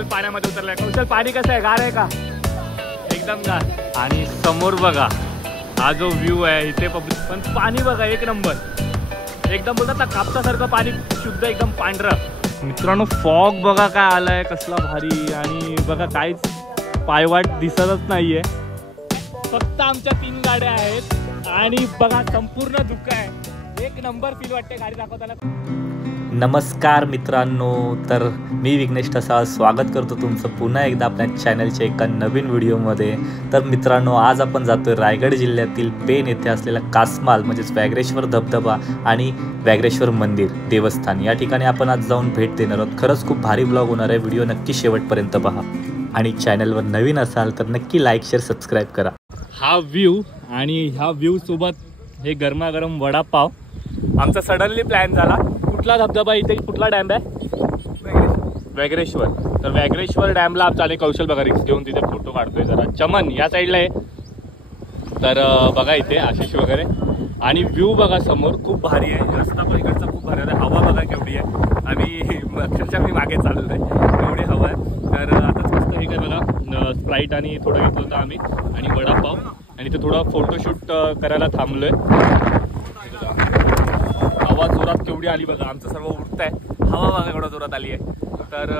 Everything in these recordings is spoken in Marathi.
कौशल पाण्यामध्ये उतरलाय। कौशल पाणी कसं आहे, गार आहे का? एकदम गार। आणि समोर बघा हा जो व्ह्यू आहे इथे पण पाणी बघा एक नंबर, एकदम बोलतात ना कापसासारखं पाणी, शुद्ध एकदम पांढरं। मित्रांनो फॉग बघा काय आलाय, कसला भारी। आणि बघा काहीच पायवाट दिसतच नाहीये, फक्त आमच्या 3 गाड्या आहेत आणि बघा संपूर्ण धुकं आहे। एक नंबर फील वाटते गाडी दाखवताना। नमस्कार मित्रांनो, तर मी विघ्नेश ठसाळ स्वागत करतो तुमचं पुन्हा एकदा आपल्या चॅनलच्या एका नवीन व्हिडिओमध्ये। तर मित्रांनो आज आपण जातोय रायगड जिल्ह्यातील पेण येथे असलेला कासमाल म्हणजेच व्याघ्रेश्वर धबधबा आणि व्याघ्रेश्वर मंदिर देवस्थान या ठिकाणी आपण आज जाऊन भेट देणार आहोत। खरंच खूप भारी ब्लॉग होणार आहे, व्हिडिओ नक्की शेवटपर्यंत पहा आणि चॅनलवर नवीन असाल तर नक्की लाईक शेअर सबस्क्राईब करा। हा व्ह्यू आणि ह्या व्ह्यू सोबत हे गरमागरम वडापाव। आमचा सडनली प्लॅन झाला, कुठला धबधबा इथे, कुठला डॅम आहे? व्याघ्रेश्वर। तर व्याघ्रेश्वर डॅमला आमचा कौशल बघा रिक्स घेऊन तिथे फोटो काढतोय। जरा चमन या साईडला आहे, तर बघा इथे आशिष वगैरे आणि व्ह्यू बघा समोर खूप भारी आहे। रस्ता पण इकडचा खूप भारी आहे, हवा बघा केवढी आहे आणि अक्षरशः मी मागे चाललोय, एवढी हवा आहे। तर आताच मस्त हे काय बघा स्प्राईट आणि थोडं घेतलं होतं आम्ही आणि वडापाव आणि ते थोडं फोटोशूट करायला थांबलोय। हवा जोरात केवढी आली बघा, आमचं सर्व उडत आहे, हवा बघा एवढा जोरात आली आहे। तर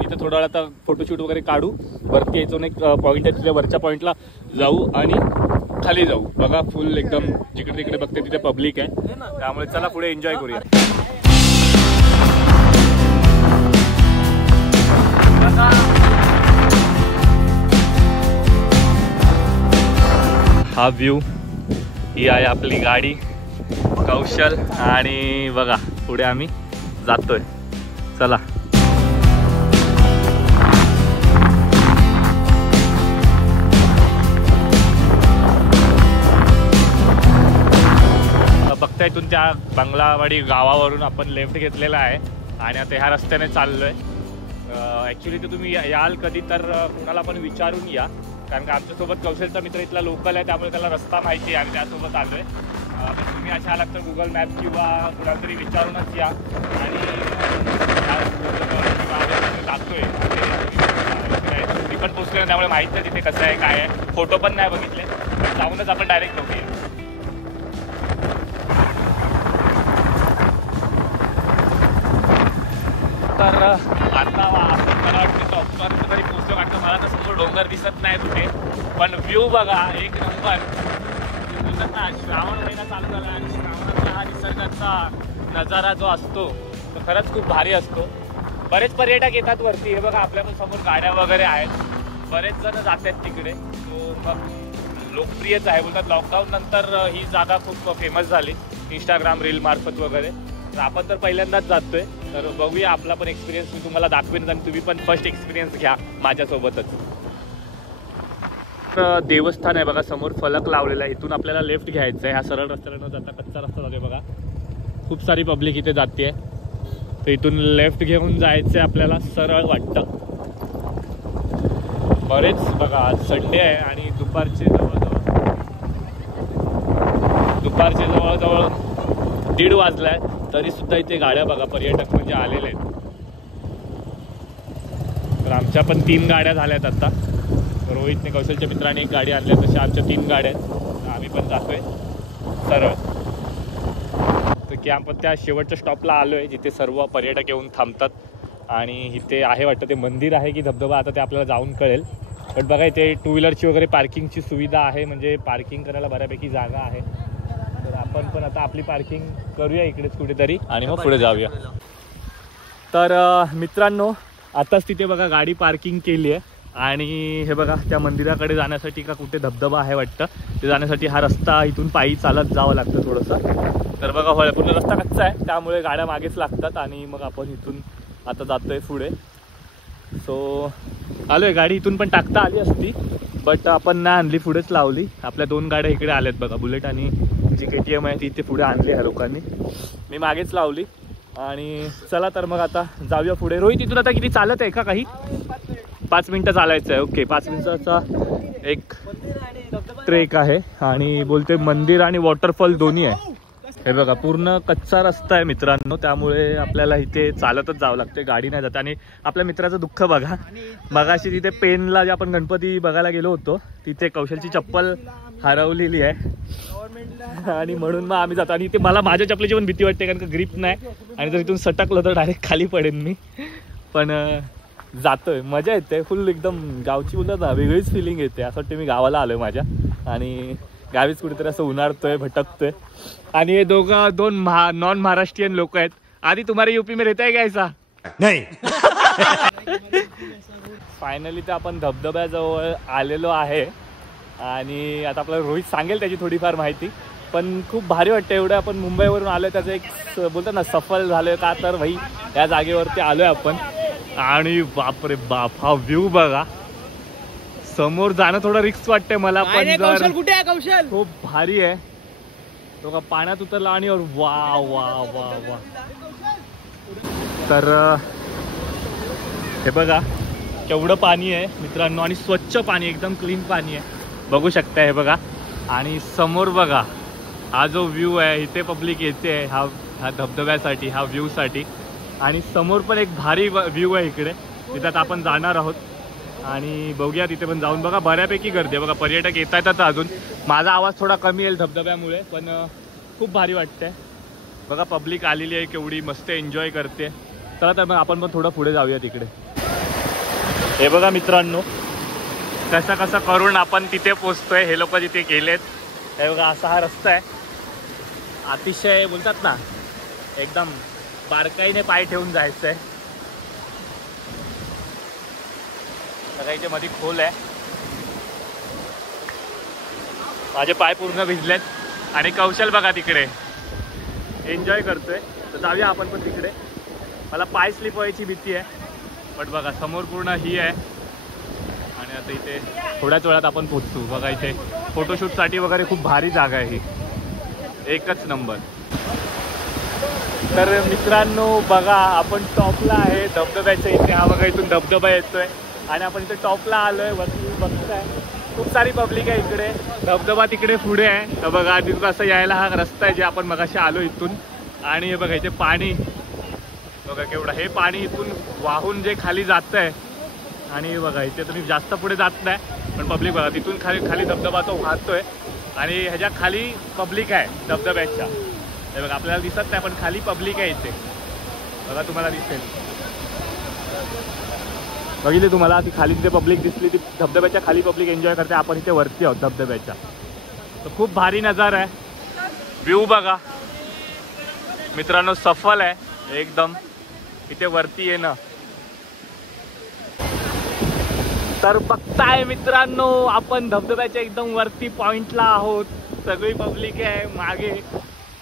इथं थोडा वेळ आता फोटोशूट वगैरे काढू, वरती यायचं एक पॉईंट आहे तिथे, वरच्या पॉईंटला जाऊ आणि खाली जाऊ। बघा फुल एकदम जिकडे तिकडे बघते तिथे पब्लिक आहे, त्यामुळे चला पुढे एन्जॉय करूया। हा व्ह्यू, ही आहे आपली गाडी कौशल आणि बघा पुढे आम्ही जातोय, चला। बघता इथून त्या बंगलावाडी गावावरून आपण लेफ्ट घेतलेला आहे आणि आता ह्या रस्त्याने चाललोय। ॲक्च्युली तर तुम्ही याल कधी तर कुणाला पण विचारून या, कारण का आमच्यासोबत कौशलचा मित्र इथला लोकल आहे, त्यामुळे त्याला रस्ता माहिती आहे आणि त्यासोबत आलोय। तुम्ही अशा आलात तर गुगल मॅप किंवा कुणाला तरी विचारूनच या आणि जातोय। मी पण पोचलोय त्यामुळे माहीत नाही तिथे कसं आहे काय आहे, फोटो पण नाही बघितले, जाऊनच आपण डायरेक्ट बघूया। तर आता मला वाटतं ऑक्टोबरपर्यंत तरी पोचलो, वाटतं मला तर समोर डोंगर दिसत नाही कुठे, पण व्ह्यू बघा एक नंबर। श्रावण महिना चालू झाला आणि श्रावणातला हा निसर्गाचा नजारा जो असतो तो खरंच खूप भारी असतो। बरेच पर्यटक येतात वरती, हे बघा आपल्या पण समोर गाड्या वगैरे आहेत, बरेच जण जातात तिकडे। तो मग लोकप्रियच आहे, बोलतात लॉकडाऊन नंतर ही जागा खूप फेमस झाली इंस्टाग्राम रील मार्फत वगैरे। तर आपण तर पहिल्यांदाच जातोय, तर बघूया आपला पण एक्सपिरियन्स मी तुम्हाला दाखवेन आणि तुम्ही पण फर्स्ट एक्सपिरियन्स घ्या माझ्यासोबतच। देवस्थान आहे बघा, समोर फलक लावलेला आहे, इथून आपल्याला लेफ्ट घ्यायचं आहे। हा सरळ रस्त्याला न जाता कच्चा रस्ता जातोय बघा, खूप सारी पब्लिक इथे जाते, तर इथून लेफ्ट घेऊन जायचं आहे आपल्याला, सरळ वाटतं। बरेच बघा आज संडे आहे आणि दुपारचे जवळजवळ 1:30 वाजलाय, तरी सुद्धा इथे गाड्या बघा पर्यटक म्हणजे आलेले आहेत। तर आमच्या पण 3 गाड्या झाल्यात आता, रोहितने कौशलच्या मित्राने 1 गाडी आणली, तशा आमच्या 3 गाड्या आहेत, आम्ही पण जातोय सरळ। तर की आपण त्या शेवटच्या स्टॉपला आलो आहे जिथे सर्व पर्यटक येऊन थांबतात आणि इथे आहे वाटतं ते मंदिर आहे की धबधबा, आता ते आपल्याला जाऊन कळेल। बट बघा इथे 2 व्हीलरची वगैरे पार्किंगची सुविधा आहे, म्हणजे पार्किंग करायला बऱ्यापैकी जागा आहे। तर आपण पण आता आपली पार्किंग करूया इकडेच कुठेतरी आणि मग पुढे जाऊया। तर मित्रांनो आताच तिथे बघा गाडी पार्किंग केली आहे आणि हे बघा त्या मंदिराकडे जाण्यासाठी का कुठे धबधबा आहे वाटतं, ते जाण्यासाठी हा रस्ता इथून पायी चालत जावं लागतं थोडंसं। तर बघा पूर्ण रस्ता कच्चा आहे, त्यामुळे गाड्या मागेच लागतात आणि मग आपण इथून आता जातोय पुढे। सो आलोय, गाडी इथून पण टाकता आली असती बट आपण नाही आणली, पुढेच लावली। आपल्या 2 गाड्या इकडे आल्यात बघा, बुलेट आणि जी KTM आहे ती इथे पुढे आणली ह्या लोकांनी, मी मागेच लावली। आणि चला तर मग आता जाऊया पुढे। रोहित इथून आता किती चालत आहे का? काही 5 मिनटं चालायचं आहे। ओके, 5 मिनिटाचा एक ट्रेक आहे आणि बोलते मंदिर आणि वॉटरफॉल दोन्ही आहे। हे बघा पूर्ण कच्चा रस्ता आहे मित्रांनो, त्यामुळे आपल्याला इथे चालतच जावं लागते, गाडी नाही जात. आणि आपल्या मित्राचं दुःख बघा, मगाशी तिथे पेनला जे आपण गणपती बघायला गेलो होतो तिथे कौशलची चप्पल हरवलेली आहे आणि म्हणून मग आम्ही जातो. आणि इथे मला माझ्या चपलेची पण भीती वाटते कारण का ग्रिप नाही, आणि जर इथून सटकलं तर डायरेक्ट खाली पडेन मी. पण जातोय, मजा येते फुल, एकदम गावची बोलतात ना वेगळीच फिलिंग येते. असं वाटतं मी गावाला आलोय माझ्या, आणि गावीच कुठेतरी असं उन्हाळतोय भटकतोय. आणि हे दोन नॉन महाराष्ट्रीयन लोक आहेत. आधी तुम्हाला यूपी में रहता है क्या ऐसा? नहीं. फायनली तर आपण धबधब्याजवळ आलेलो आहे आणि आता आपल्याला रोहित सांगेल त्याची थोडीफार माहिती. पण खूप भारी वाटतं, एवढं आपण मुंबईवरून आलो आहे त्याचं एक बोलतात ना सफल झालोय का, तर भाई या जागेवरती आलोय आपण. आणि बापरे बाप, हा व्ह्यू बघा, समोर जाणं थोडं रिस्क वाटतंय मला, पण कौशल कुठे आहे? कौशल खूप भारी आहे. तो का पाण्यात उतरला आणि और वा वा वा वा. तर हे बघा केवढं पाणी आहे मित्रांनो, आणि स्वच्छ पाणी, एकदम क्लीन पाणी आहे, बघू शकता. हे बघा, आणि समोर बघा हा जो व्ह्यू आहे, इथे पब्लिक येते हा धबधब्यासाठी, हा व्ह्यूसाठी. आणि समोर पण एक भारी व्ह्यू आहे इकडे, तिथं आपण जाणार आहोत आणि बघूया तिथे पण जाऊन. बघा बऱ्यापैकी गर्दी आहे बघा, पर्यटक येत आहेत आता अजून. माझा आवाज थोडा कमी येईल धबधब्यामुळे, पण खूप भारी वाटतंय. बघा पब्लिक आलेली आहे केवढी मस्त एन्जॉय करते. चला तर मग आपण पण थोडं पुढे जाऊया तिकडे. हे बघा मित्रांनो, कसं करून आपण तिथे पोचतोय. हे लोक तिथे गेलेत. हे बघा असा हा रस्ता आहे, अतिशय बोलतात ना एकदम बारकाईने पाय ठेवून जायचं आहे. बघा इथे मध्ये खोल आहे, माझे पाय पूर्ण भिजलेत. आणि कौशल बघा तिकडे एन्जॉय करतोय. तर जाऊया आपण पण तिकडे. मला पाय स्लिप व्हायची भीती आहे, पण बघा समोर पूर्ण ही आहे. आणि आता इथे थोड्याच वेळात आपण पोहोचतो. बघा इथे फोटोशूटसाठी वगैरे खूप भारी जागा आहे ही, एकच नंबर. तर मित्रांनो बघा आपण टॉपला आहे धबधब्याच्या इथे. हा बघा इथून धबधबा येतोय आणि आपण इथे टॉपला आलोय. वरती बघताय खूप सारी पब्लिक आहे इकडे. धबधबा तिकडे पुढे आहे. तर बघा तिथून असं यायला हा रस्ता आहे जे आपण मगाशी आलो इथून. आणि हे बघा इथे पाणी बघा केवढं, हे पाणी इथून वाहून जे खाली जात आहे. आणि बघा इथे तुम्ही जास्त पुढे जात नाही, पण पब्लिक बघा तिथून खाली धबधबा तो वाहतोय. आणि ह्याच्या खाली पब्लिक आहे धबधब्याच्या. हे बघा आपल्याला दिसत नाही, पण खाली पब्लिक आहे इथे. बघा तुम्हाला दिसेल, बघितले तुम्हाला ती खाली तिथे पब्लिक दिसली, ती धबधब्याच्या खाली पब्लिक एन्जॉय करते. आपण इथे वरती आहोत धबधब्याच्या. तर खूप भारी नजारा आहे. व्ह्यू बघा मित्रांनो, सफल आहे एकदम इथे वरती येणं. तर बघताय मित्रांनो आपण धबधब्याच्या एकदम वरती पॉइंटला आहोत. सगळी पब्लिक आहे मागे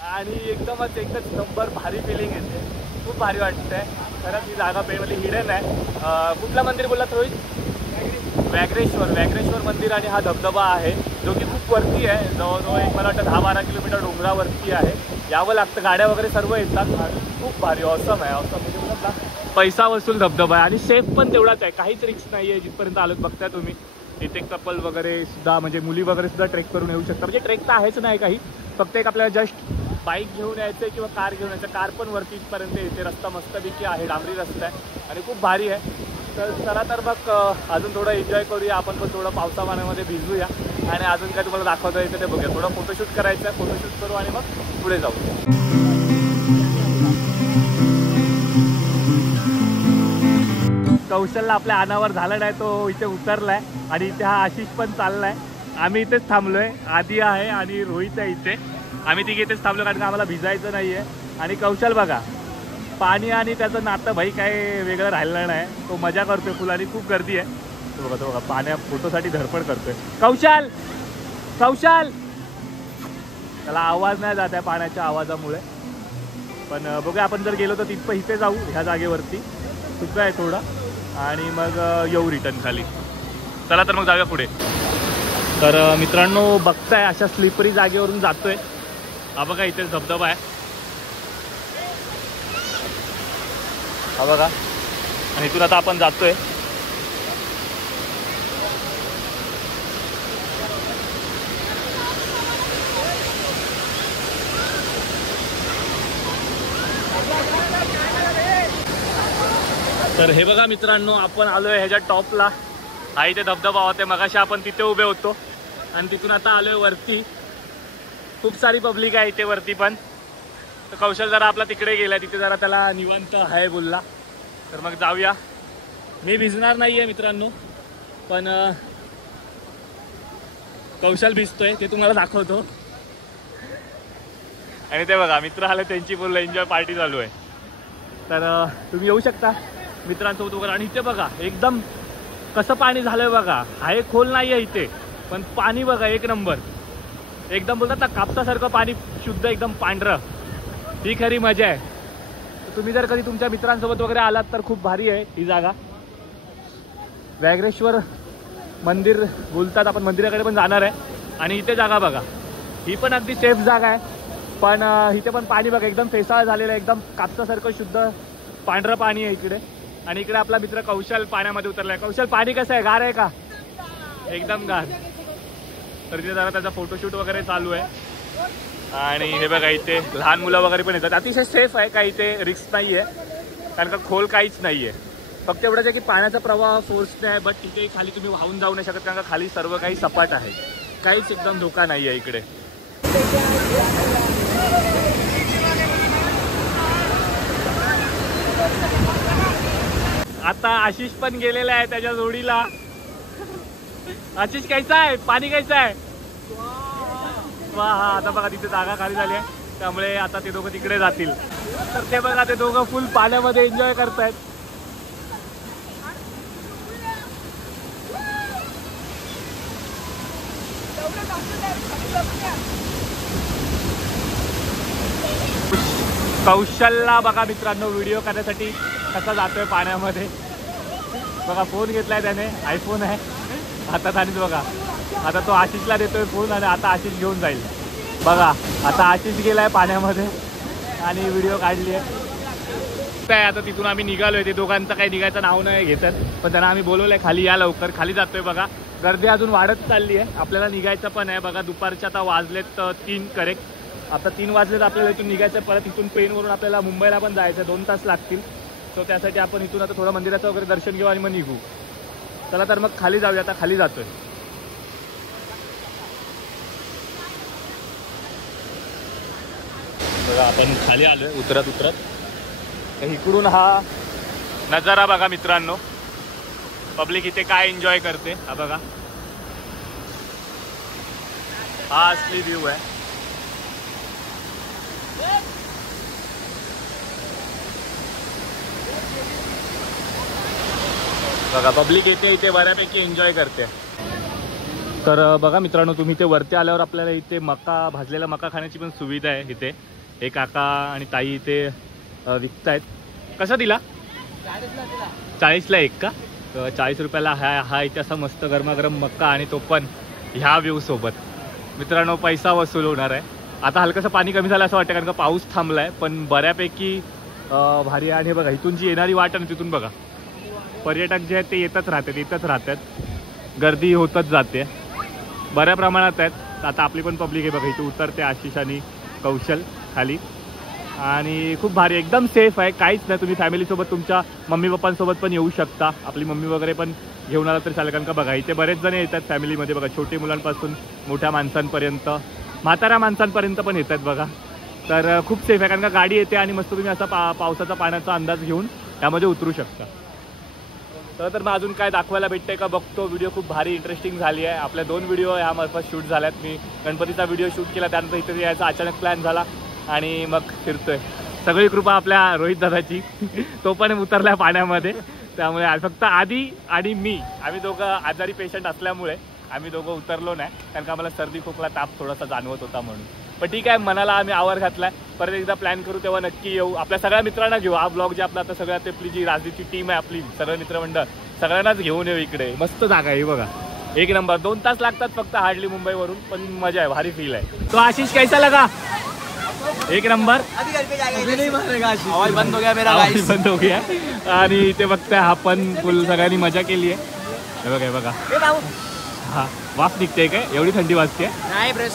आणि एकदमच एकच नंबर भारी फिलिंग येते. खूप भारी वाटतंय खरंच. ही जागा पेनमध्ये हिडन आहे. कुठलं मंदिर बोललात रोहित? व्याघ्रेश्वर मंदिर. आणि हा धबधबा आहे जो की खूप वरती आहे, जवळजवळ एक मला वाटतं 10-12 किलोमीटर डोंगरावरती आहे. यावं लागतं, गाड्या वगैरे सर्व येतात. आणि खूप भारी ऑसम आहे. ऑसम म्हणजे बोलत ना पैसा वसूल धबधबा आहे. आणि सेफ पण तेवढाच आहे, काहीच रिस्क नाही आहे. जिथपर्यंत आलोत बघताय तुम्ही, इथे कपल वगैरे सुद्धा म्हणजे मुली वगैरे सुद्धा ट्रेक करून येऊ शकतात. म्हणजे ट्रेक तर आहेच नाही काही, फक्त एक आपल्याला जस्ट बाईक घेऊन यायचं आहे किंवा कार घेऊन यायचं. कार पण वरती इथपर्यंत येते. रस्ता मस्तपैकी आहे, डांबरी रस्ता आहे आणि खूप भारी आहे. तर चला तर मग अजून थोडं एन्जॉय करूया. आपण पण थोडं पावसा पाण्यामध्ये भिजूया आणि अजून काय तुम्हाला दाखवता येतं ते बघूया. थोडं फोटोशूट करायचं आहे, फोटोशूट करू आणि मग पुढे जाऊ. कौशलला आपल्या अनावर झालं नाही, तो इथे उतरलाय आणि इथे हा आशिष पण चाललाय. आम्ही इथेच थांबलोय, आधी आहे आणि रोहित आहे इथे. आम्ही तिघे इथेच थांबलो कारण का आम्हाला भिजायचं नाहीये. आणि कौशल बघा पाणी आणि त्याचं नातं भाई काय वेगळं राहिलं नाही. तो मजा करतोय फुल आणि खूप गर्दी आहे. तो बघा पाण्या फोटोसाठी धडपड करतोय. कौशल त्याला आवाज नाही जात आहे पाण्याच्या आवाजामुळे. पण बघूया आपण जर गेलो तर तिथं इथे जाऊ, ह्या जागेवरती सुद्धा आहे थोडं आणि मग येऊ रिटर्न खाली. चला तर मग जाऊया पुढे. तर मित्रांनो बघताय अशा स्लिपरी जागेवरून जातोय. हा बघा इथे धबधबा आहे, हा बघा. आणि इथून आता आपण जातोय. तर हे बघा मित्रांनो, आपण आलोय ह्याच्या टॉपला. हा इथे धबधबा होते, मगाशी आपण तिथे उभे होतो आणि तिथून आता आलोय वरती. खूप सारी पब्लिक आहे इथे वरती पण. तर कौशल जरा आपला तिकडे गेलाय, तिथे जरा त्याला निवांत आहे बोलला. तर मग जाऊया. मी भिजणार नाहीये मित्रांनो, पण कौशल भिजतोय ते तुम्हाला दाखवतो. आणि ते बघा मित्र आले, त्यांची फुल एन्जॉय पार्टी चालू आहे. तर तुम्ही येऊ शकता मित्रांसोबत वगैरे. आणि इथे बघा एकदम कसं पाणी झालंय बघा. आहे खोल नाही आहे इथे, पण पाणी बघा एक नंबर. एकदम बोलतात ना कापसासारखं पाणी, शुद्ध एकदम पांढरं. ही खरी मजा आहे. तुम्ही जर कधी तुमच्या मित्रांसोबत वगैरे आलात तर खूप भारी आहे ही जागा. व्याघ्रेश्वर मंदिर बोलतात, आपण मंदिराकडे पण जाणार आहे. आणि इथे जागा बघा, ही पण अगदी सेफ जागा आहे. पण इथे पण पाणी बघा एकदम फेसाळ झालेलं आहे, एकदम कापसासारखं शुद्ध पांढरं पाणी आहे इकडे. आणि इकडे आपला मित्र कौशल पाण्यामध्ये उतरलाय. कौशल, पाणी कसं आहे, गार आहे का? एकदम गार. तर तिथे जरा त्याचा फोटोशूट वगैरे चालू आहे. आणि हे बघा इथे लहान मुलं वगैरे पण येतात. अतिशय सेफ आहे, काही इथे रिस्क नाही आहे, कारण का खोल काहीच नाही आहे. फक्त एवढंच आहे की पाण्याचा प्रवाह फोर्सने आहे. बट तिथे खाली तुम्ही वाहून जाऊ नाही शकत, कारण का खाली सर्व काही सपाट आहे. काहीच एकदम धोका नाही आहे इकडे. आता आशिष पण गेलेला आहे त्याच्या जोडीला. आशिष कैसा आहे, पाणी कैसा आहे? वा, हा आता बघा तिथे जागा खाली झाली आहे, त्यामुळे आता ते दोघं तिकडे जातील. तर ते बघा ते दोघं फुल पाण्यामध्ये एन्जॉय करतायत. कौशलला बघा मित्रांनो व्हिडिओ करण्यासाठी कसा जातोय पाण्यामध्ये. बघा फोन घेतलाय त्याने, आयफोन आहे हातात. आणि बघा आता तो आशिषला देतोय फोन, आणि आता आशिष घेऊन जाईल. बघा आता आशिष गेलाय पाण्यामध्ये आणि व्हिडिओ काढली आहे. आता तिथून आम्ही निघालोय. ते दोघांचं काही निघायचं नाव नाही घेतात, पण त्यांना आम्ही बोलवलंय खाली या लवकर. खाली जातोय बघा, गर्दी अजून वाढत चालली आहे. आपल्याला निघायचं पण आहे. बघा दुपारचे आता वाजलेत 3 करेक्ट. आता 3 वाजलेत, आपल्याला इथून निघायचं. परत इथून ट्रेनवरून आपल्याला मुंबईला पण जायचं, 2 तास लागतील. तर त्यासाठी आपण इथून आता थोडं मंदिराचं वगैरे दर्शन घेऊ आणि मग निघू. चला तर मग खाली जाऊया. आता खाली जातोय. बघा आपण खाली आलोय उतरत उतरत. तर इकडून हा नजारा बघा मित्रांनो, पब्लिक इथे काय एन्जॉय करते हा बघा. हा असली व्ह्यू आहे. बघा पब्लिक येते इथे बऱ्यापैकी एन्जॉय करते. तर बघा मित्रांनो, तुम्ही इथे वरती आल्यावर आपल्याला इथे मका, भाजलेला मका खाण्याची पण सुविधा आहे इथे. हे काका आणि ताई इथे विकतायत. कसा दिला? 40ला 1 का? तर 40 रुपयाला हा इथे असा मस्त गरमागरम मक्का, आणि तो पण ह्या व्ह्यू सोबत. मित्रांनो पैसा वसूल होणार आहे. आता हलकंसं पाणी कमी झालं असं वाटतं, कारण का पाऊस थांबलाय, पण बऱ्यापैकी भारी आहे. आणि बघा इथून जी येणारी वाट आहे तिथून बघा पर्यटक जे आहेत ते येतच राहतात. गर्दी होतच जाते, बऱ्या प्रमाणात आहेत. आता आपली पण पब्लिक आहे बघा, इथे उतरते आशिष आणि कौशल खाली. आणि खूप भारी, एकदम सेफ आहे, काहीच नाही. तुम्ही फॅमिलीसोबत तुमच्या मम्मी पप्पांसोबत पण येऊ शकता. आपली मम्मी वगैरे पण घेऊन आला तरी चालेल, कारण का बघा इथे बरेच जण येतात फॅमिलीमध्ये. बघा छोटे मुलांपासून मोठ्या माणसांपर्यंत, म्हाताऱ्या माणसांपर्यंत पण येतात बघा. तर खूप सेफ आहे, कारण का गाडी येते आणि मस्त तुम्ही असा पावसाचा पाण्याचा अंदाज घेऊन त्यामध्ये उतरू शकता. तर मग अजून काय दाखवायला भेटतंय का बघतो. व्हिडिओ खूप भारी इंटरेस्टिंग झाली आहे. आपल्या 2 व्हिडिओ ह्यामार्फत शूट झाल्यात. मी गणपतीचा व्हिडिओ शूट केला, त्यानंतर इथे यायचा अचानक प्लॅन झाला आणि मग फिरतोय. सगळी कृपा आपल्या रोहित दादाची. तो पण उतरला पाण्यामध्ये. त्यामुळे फक्त आधी आणि मी, आम्ही दोघं आजारी पेशंट असल्यामुळे आम्ही दोघं उतरलो नाही, कारण का आम्हाला सर्दी खोकला ताप थोडासा जाणवत होता म्हणून. पण ठीक आहे, मनाला आम्ही आवर घातलाय. परत एकदा प्लॅन करू तेव्हा नक्की येऊ. आपल्या सगळ्या मित्रांना घेऊ. हा ब्लॉग जे आपला आता सगळ्यात आपली जी राजनीती टीम आहे आपली, सगळं मित्रमंडळ सगळ्यांनाच घेऊन येऊ इकडे. मस्त जागा आहे बघा, एक नंबर. 2 तास लागतात फक्त हार्डली मुंबईवरून, पण मजा आहे, भारी फील आहे. तो आशिष कैसा लगा? एक नंबर. आवाज बंद हो गया मेरा, आवाज बंद हो गया. आणि इथे बघताय हा पण फुल सगळ्यांनी मजा केली आहे. हे बघा हा वाफ निघते काय, एवढी थंडी वाजते.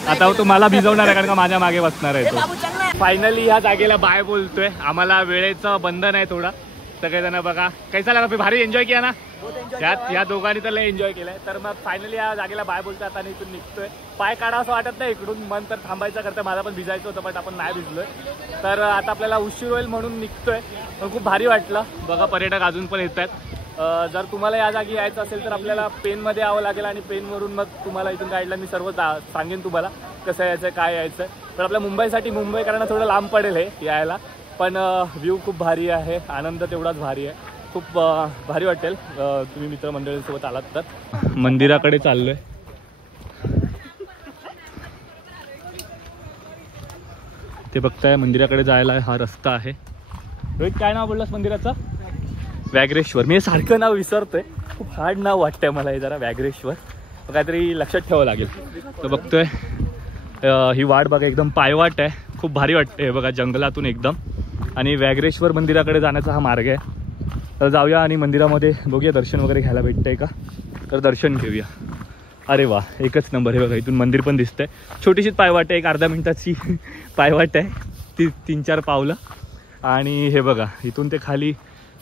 आता तो मला भिजवणार आहे, कारण का माझ्या मागे बसणार आहे तो. फायनली ह्या जागेला बाय बोलतोय. आम्हाला वेळेचं बंधन आहे थोडा, सगळेजण बघा कैसा लागा, भारी एन्जॉय किया ना या दोघांनी तर लय एन्जॉय केलाय. तर मग फायनली या जागेला बाय बोलतोय आता आणि इथून निघतोय. पाय काढा असं वाटत नाही इकडून, मन तर थांबायचं करतं. माझा पण भिजायचं होतं पण आपण नाही भिजलोय. तर आता आपल्याला उशीर होईल म्हणून निघतोय. पण खूप भारी वाटलं बघा, पर्यटक अजून पण येत आहेत. जर तुम्हाला या जागी यायचं असेल तर आपल्याला पेनमध्ये यावं लागेल आणि पेनवरून मग तुम्हाला इथून गाईडला मी सर्व सांगेन तुम्हाला कसं यायचं काय यायचं. पण आपल्या मुंबईसाठी मुंबईकरांना थोडं लांब पडेल हे यायला, पण व्ह्यू खूप भारी आहे, आनंद तेवढाच भारी आहे. खूप भारी वाटेल तुम्ही मित्रमंडळींसोबत आलात तर. मंदिराकडे चाललोय. ते बघताय मंदिराकडे जायला हा रस्ता आहे. रोहित काय नाव बोललास मंदिराचं? व्याघ्रेश्वर. मी सारखं नाव विसरतोय, खूप हार्ड नाव वाटतंय मला हे जरा व्याघ्रेश्वर. काहीतरी लक्षात ठेवावं लागेल. तर बघतोय ही वाट बघा, एकदम पायवाट आहे, खूप भारी वाटते बघा जंगलातून एकदम. आणि व्याघ्रेश्वर मंदिराकडे जाण्याचा हा मार्ग आहे. तर जाऊया आणि मंदिरामध्ये बघूया दर्शन वगैरे घ्यायला भेटतंय का, तर दर्शन घेऊया. अरे वा, एकच नंबर. हे बघा इथून मंदिर पण दिसतंय. छोटीशीच पायवाट आहे, एक अर्धा मिनिटाची पायवाट आहे ती, 3-4 पावलं. आणि हे बघा इथून ते खाली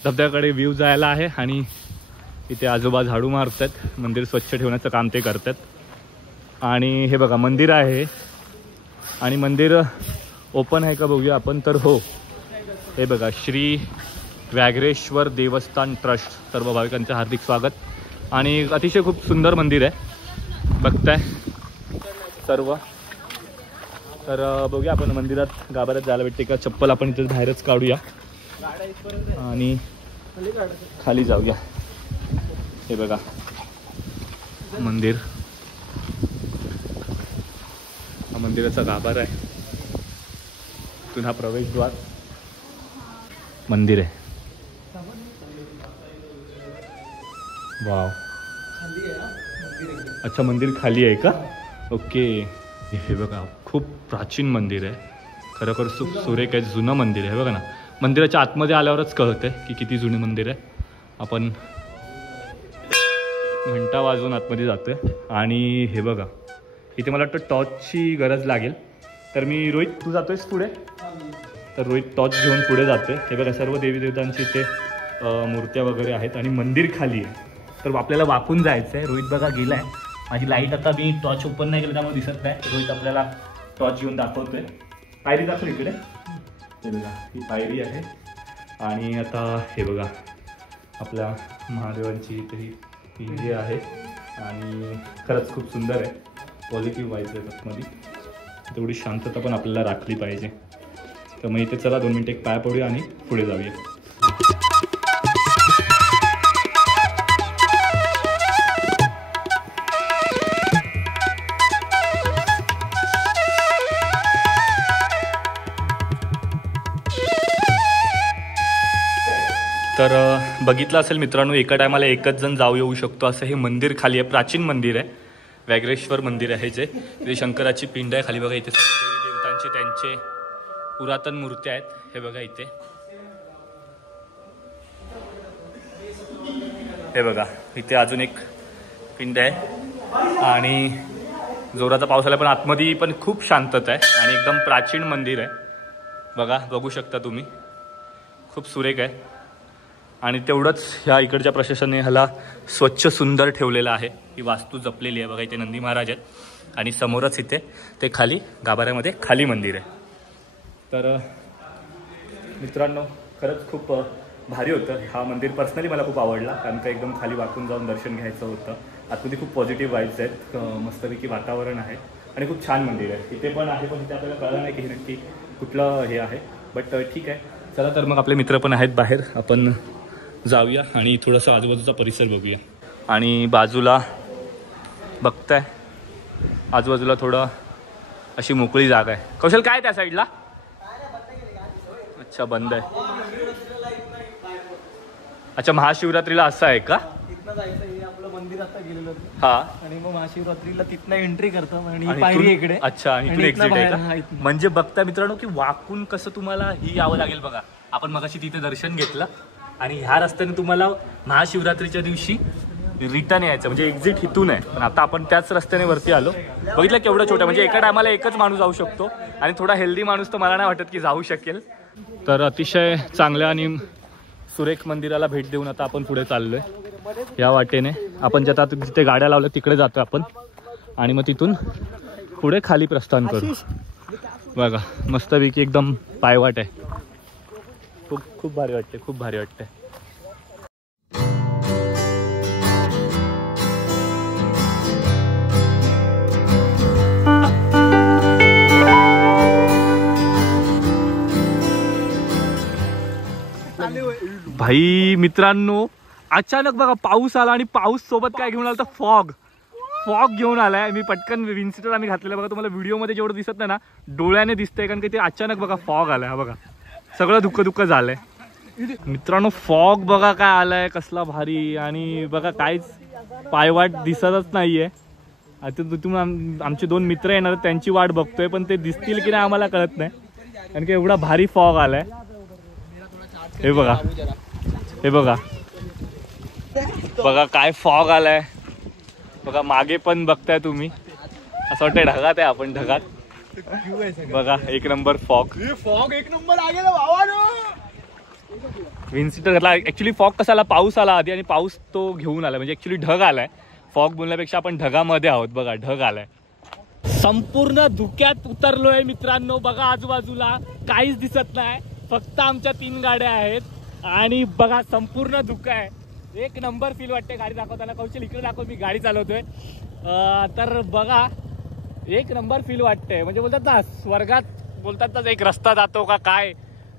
धबधब्याकडे व्ह्यू जायला आहे. आणि इथे आजोबा झाडू मारतात, मंदिर स्वच्छ ठेवण्याचं काम ते करतात. आणि हे बघा मंदिर आहे आणि मंदिर ओपन आहे का बघूया आपण. तर हो, हे बघा श्री व्याघ्रेश्वर देवस्थान ट्रस्ट, सर्व भाविकांचं हार्दिक स्वागत. आणि अतिशय खूप सुंदर मंदिर आहे बघताय सर्व. तर बघूया आपण मंदिरात गाभाऱ्यात जायला भेटते का. चप्पल आपण इथे बाहेरच काढूया आणि खाली जाऊया. हे बघा मंदिर, हा मंदिराचा गाभारा आहे. इथून हा प्रवेशद्वार मंदिर आहे. वाव, अच्छा मंदिर खाली आहे का? ओके. हे बघा खूप प्राचीन मंदिर आहे, खरोखर खूप सुरेख आहे, जुनं मंदिर आहे. बघा ना, मंदिराच्या आतमध्ये आल्यावरच कळतंय की किती जुने मंदिर आहे. आपण घंटा वाजवून आतमध्ये जातोय. आणि हे बघा इथे मला वाटतं टॉर्चची गरज लागेल. तर मी रोहित, तू जातोयस पुढे? तर रोहित टॉर्च घेऊन पुढे जातोय. हे बघा सर्व देवी देवतांची इथे मूर्त्या वगैरे आहेत आणि मंदिर खाली आहे. तर आपल्याला वाकून जायचं आहे. रोहित बघा गेला आहे. माझी लाईट आता, मी टॉर्च ओपन नाही केलं त्यामुळे दिसत नाही. रोहित आपल्याला टॉर्च घेऊन दाखवतोय. पायरी दाखव इकडे. हे बघा ही पायरी आहे. आणि आता हे बघा आपल्या महादेवांची इथे ही पिंडी आहे. आणि खरंच खूप सुंदर आहे, पॉझिटिव्ह वाईब्स आहेत आतमध्ये. तेवढी शांतता पण आपल्याला राखली पाहिजे. तर मग इथे चला 2 मिनिटं एक पाय पडूया आणि पुढे जाऊया. तर बघितलं असेल मित्रांनो, एका टायमाला एकच जण जाऊ येऊ शकतो असं हे मंदिर खाली आहे. प्राचीन मंदिर आहे, व्याघ्रेश्वर मंदिर आहे जे. इथे शंकराची पिंड आहे खाली बघा. इथे सर्व देवी देवतांचे त्यांचे पुरातन मूर्त्या आहेत. हे बघा इथे, हे बघा इथे अजून एक पिंड आहे. आणि जोराचा पाऊस आला पण आतमध्ये पण खूप शांतता आहे आणि एकदम प्राचीन मंदिर आहे बघा. बघू शकता तुम्ही, खूप सुरेख आहे. आणि तेवढंच ह्या इकडच्या प्रशासनाने ह्याला स्वच्छ सुंदर ठेवलेलं आहे. ही वास्तू जपलेली आहे बघा. इथे नंदी महाराज आहेत आणि समोरच इथे ते खाली गाभाऱ्यामध्ये खाली मंदिर आहे. तर मित्रांनो खरंच खूप भारी होतं हा मंदिर. पर्सनली मला खूप आवडला, कारण का एकदम खाली वाकून जाऊन दर्शन घ्यायचं होतं. आतमध्ये खूप पॉझिटिव्ह वाईब्स आहेत, मस्तपैकी वातावरण आहे आणि खूप छान मंदिर आहे. इथे पण आहे पण इथे आपल्याला कळलं नाही की हे नक्की कुठलं हे आहे. बट ठीक आहे, चला तर मग आपले मित्र पण आहेत बाहेर, आपण जाऊया आणि थोडंसं आजूबाजूचा परिसर बघूया. आणि बाजूला बघताय, आजूबाजूला थोडं अशी मोकळी जागा आहे. कौशल काय त्या साईडला? अच्छा बंद आहे. अच्छा महाशिवरात्रीला असं आहे का? तिथनं जायचं, हे आपलं मंदिर आता गेलेलं. हा, आणि मग महाशिवरात्रीला तिथनं एंट्री करतो आणि पायरी इकडे. अच्छा, इकडे एक्झिट आहे का? म्हणजे बघता मित्रांनो की वाकून कसं तुम्हाला ही यावं लागेल बघा. आपण मगाशी तिथे दर्शन घेतलं आणि ह्या रस्त्याने तुम्हाला महाशिवरात्रीच्या दिवशी रिटर्न यायचं, म्हणजे एक्झिट इथून आहे. पण आता आपण त्याच रस्त्याने वरती आलो. बघितलं केवढं छोटं, म्हणजे एका टायमाला एकच माणूस जाऊ शकतो आणि थोडा हेल्दी माणूस तर मला नाही वाटत की जाऊ शकेल. तर अतिशय चांगल्या आणि सुरेख मंदिराला भेट देऊन आता आपण पुढे चाललोय या वाटेने. आपण जे आता जिथे गाड्या लावल्या तिकडे जातो आपण आणि मग तिथून पुढे खाली प्रस्थान करू. बघा मस्तपैकी एकदम पायवाट आहे. खूप भारी वाटते, खूप भारी वाटते. भाई मित्रांनो, अचानक बघा पाऊस आला आणि पाऊस सोबत काय घेऊन आला तर फॉग घेऊन आलाय. मी पटकन विंडशीटर आम्ही घातलेलं बघा. तुम्हाला व्हिडिओमध्ये जेवढं दिसत नाही ना डोळ्याने दिसतंय कारण की ते अचानक बघा फॉग आलाय. हा बघा सगळं धुक्क झालंय मित्रांनो. फॉग बघा काय आलाय कसला भारी. आणि बघा काहीच पायवाट दिसतच नाहीये. आता तुम्ही आमचे 2 मित्र येणार त्यांची वाट बघतोय पण ते दिसतील की नाही आम्हाला कळत नाही कारण की एवढा भारी फॉग आलाय. हे बघा, हे बघा बघा काय फॉग आलाय बघा. मागे पण बघताय तुम्ही असं वाटतंय ढगात आहे आपण, ढगात बघा. एक नंबर फॉग एक नंबर आगे विंडशीटर घातला. ऍक्च्युली फॉग कसा आला, पाऊस आला आधी आणि पाऊस तो घेऊन आला म्हणजे ऍक्च्युली ढग आलाय. फॉग बोलण्यापेक्षा आपण ढगामध्ये आहोत. बघा ढग आलाय. संपूर्ण धुक्यात उतरलोय मित्रांनो. बघा आजूबाजूला काहीच दिसत नाही, फक्त आमच्या 3 गाड्या आहेत आणि बघा संपूर्ण धुकं आहे. एक नंबर फील वाटते गाडी दाखवताना. कौशल इकडे दाखव, मी गाडी चालवतोय. तर बघा एक नंबर फील वाटते. म्हणजे बोलतात ना स्वर्गात बोलतात ना एक रस्ता जातो का काय,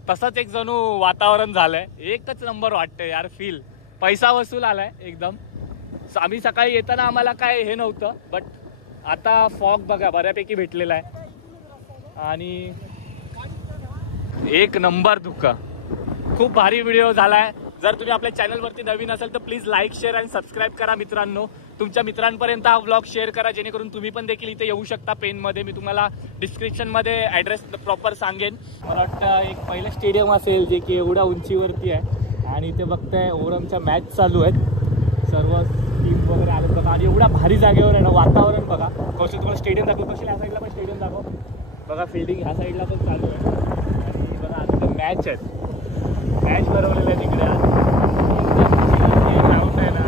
तसंच एक जणू वातावरण झालंय. एकच नंबर वाटतंय यार फील. पैसा वसूल आलाय एकदम. आम्ही सकाळी येताना आम्हाला काय हे नव्हतं बट आता फॉग बघा बऱ्यापैकी भेटलेला आहे आणि एक नंबर धुकं. खूप भारी व्हिडिओ झालाय. जर तुम्ही आपल्या चॅनलवरती नवीन असाल तर प्लीज लाईक, शेअर आणि सबस्क्राईब करा मित्रांनो. तुमच्या मित्रांपर्यंत हा व्लॉग शेअर करा जेणेकरून तुम्ही पण देखील इथे येऊ शकता पेनमध्ये. मी तुम्हाला डिस्क्रिप्शनमध्ये ॲड्रेस प्रॉपर सांगेन. मला वाटतं एक पहिलं स्टेडियम असेल जे की एवढ्या उंचीवरती आहे आणि इथे बघताय ओरमच्या मॅच चालू आहेत. सर्व टीम वगैरे आले बघा आणि एवढ्या भारी जागेवर आहे ना. वातावरण बघा. कौशल तुम्हाला स्टेडियम दाखव. कौशल ह्या साईडला पण स्टेडियम दाखव. बघा फील्डिंग ह्या साईडला पण चालू आहे आणि बघा आता मॅच आहेत. मॅच भरवलेलं आहे तिकडे आज. ग्राउंड आहे ना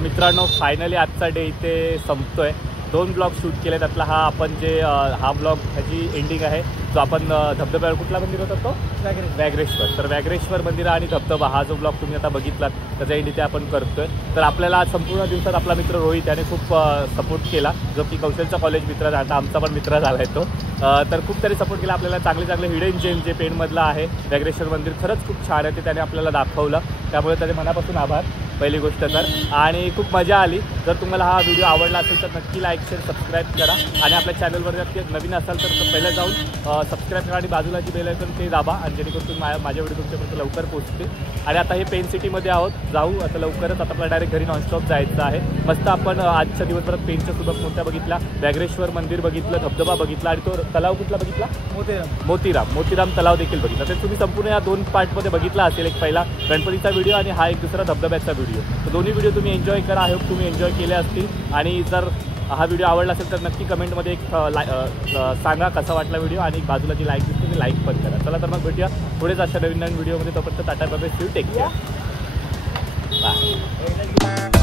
मित्रांनो. फायनली आजचा डे इथे संपतोय. 2 ब्लॉग शूट केले. त्यातला हा आपण जे हा ब्लॉग ह्याची एंडिंग आहे जो आपण धबधब्यावर कुठला मंदिर होता तो व्याघ्रेश्वर. तर व्याघ्रेश्वर मंदिर आणि धबधबा हा जो ब्लॉग तुम्ही आता बघितलात त्याचा एंड इथे आपण करतोय. तर आपल्याला आज संपूर्ण दिवसात आपला मित्र रोहित याने खूप सपोर्ट केला जो की कौशलचा कॉलेज मित्र. आता आमचा पण मित्र झाला आहे तो. तर खूप त्याने सपोर्ट केला आपल्याला. चांगले हिडन जेम जे पेणमधलं आहे व्याघ्रेश्वर मंदिर खरंच खूप छान आहे ते त्याने आपल्याला दाखवलं. त्यामुळे त्याने मनापासून आभार पहिली गोष्ट तर. आणि खूप मजा आली. जर तुम्हाला हा व्हिडिओ आवडला असेल तर नक्की लाईक, शेअर, सबस्क्राईब करा. आणि आपल्या चॅनलवर जर नवीन असाल तर पहिलं जाऊन सबस्क्राईब करा आणि बाजूला जी बेल आयकॉन ते दाबा आणि जेणेकरून तुम्ही माझ्या व्हिडिओ तुमच्यापर्यंत लवकर पोहोचते. आणि आता हे पेन सिटीमध्ये आहोत. जाऊ आता लवकरच. आता आपल्याला डायरेक्ट घरी नॉनस्टॉप जायचं आहे. मस्त आपण आजच्या दिवसभरात पेनच्या सुबक मोठ्या बघितल्या, व्याघ्रेश्वर मंदिर बघितलं, धबधबा बघितला आणि तो तलाव कुठला बघितला मोतीराम तलाव देखील बघितला. तर तुम्ही संपूर्ण या 2 पार्टमध्ये बघितला असेल. एक पहिला गणपतीचा व्हिडिओ आणि हा एक दुसरा धबधब्याचा व्हिडिओ. तर दोन्ही व्हिडिओ तुम्ही एन्जॉय करा. आय होप तुम्ही एन्जॉय केले असतील. आणि जर हा व्हिडिओ आवडला असेल तर नक्की कमेंटमध्ये एक सांगा कसा वाटला व्हिडिओ आणि बाजूला जी लाईक दिसते ती लाईक पण करा. चला तर मग भेटूया पुढेच अशा नवीन व्हिडिओमध्ये. तोपर्यंत tata bye bye. See you. Take care. Bye.